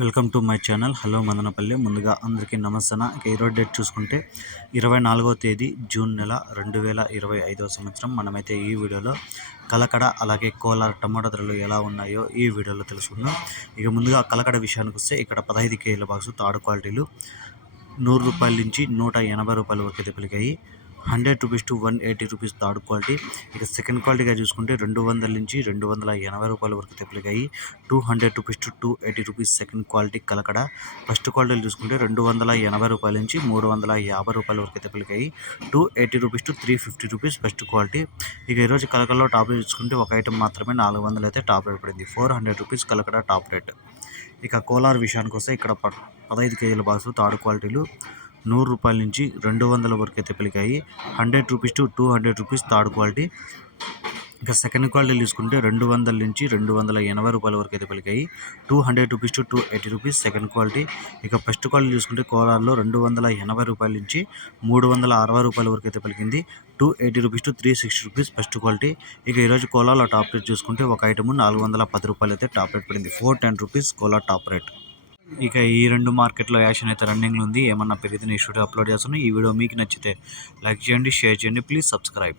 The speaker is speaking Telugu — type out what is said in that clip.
Welcome to my channel. Hello Madanapalle. ముందుగా అందరికీ నమస్తే ఇక ఈరోజు డేట్ చూసుకుంటే ఇరవై నాలుగో తేదీ జూన్ నెల రెండు వేల ఇరవై ఐదవ సంవత్సరం. మనమైతే ఈ వీడియోలో కలకడ అలాగే కోలార్ టమాటా ధరలు ఎలా ఉన్నాయో ఈ వీడియోలో తెలుసుకుందాం. ఇక ముందుగా కలకడ విషయానికి వస్తే ఇక్కడ పదహైదు కేజీల బాక్సు తాడు క్వాలిటీలు నూరు రూపాయల నుంచి నూట ఎనభై రూపాయల వరకు అయితే పెరిగాయి. Hundred rupees to one eighty rupees third quality. ఇక సెకండ్ క్వాలిటీగా చూసుకుంటే రెండు వందల నుంచి రెండు వందల ఎనభై రూపాయల వరకు తెప్పలిగాయి. Two hundred rupees to two eighty rupees second quality Kalakada. First క్వాలిటీలు చూసుకుంటే రెండు వందల ఎనభై రూపాయల నుంచి మూడు వందల యాభై రూపాయల వరకు తెప్పలిగాయి. Two eighty rupees to three fifty rupees first quality. ఇక ఈరోజు కలకడలో టాప్ రేట్ చూసుకుంటే ఒక ఐటమ్ మాత్రమే నాలుగు వందలు అయితే టాప్ రేట్ పడింది. Four hundred rupees Kalakada top rate. ఇక కోలార్ విషయానికి వస్తే ఇక్కడ పదహైదు కేజీల బాక్స్ థర్డ్ క్వాలిటీలు. నూరు రూపాయల నుంచి రెండు వందల వరకు అయితే పెరిగాయి hundred rupees to two hundred rupees third quality. ఇంకా సెకండ్ క్వాలిటీ తీసుకుంటే రెండు వందల నుంచి రెండు వందల ఎనభై రూపాయల వరకు అయితే పలికాయి. Two hundred rupees to two eighty rupees second quality. ఇక ఫస్ట్ క్వాలిటీ చూసుకుంటే కోలార్లో రెండు వందల ఎనభై రూపాయల నుంచి మూడు వందల అరవై రూపాయల వరకు అయితే పలికింది. Two eighty rupees to three sixty rupees first quality. ఇక ఈరోజు కోలాలో టాప్ రేట్ చూసుకుంటే ఒక ఐటమ్ నాలుగు వందల పది రూపాయలు అయితే టాప్ రేట్ పడింది. Four ten rupees Kolar top rate. ఇక ఈ రెండు మార్కెట్లో యాక్షన్ అయితే రన్నింగ్లో ఉంది. ఏమన్నా పెరిగితే నేను స్టూడియో అప్లోడ్ చేస్తాను. ఈ వీడియో మీకు నచ్చితే లైక్ చేయండి షేర్ చేయండి. Please subscribe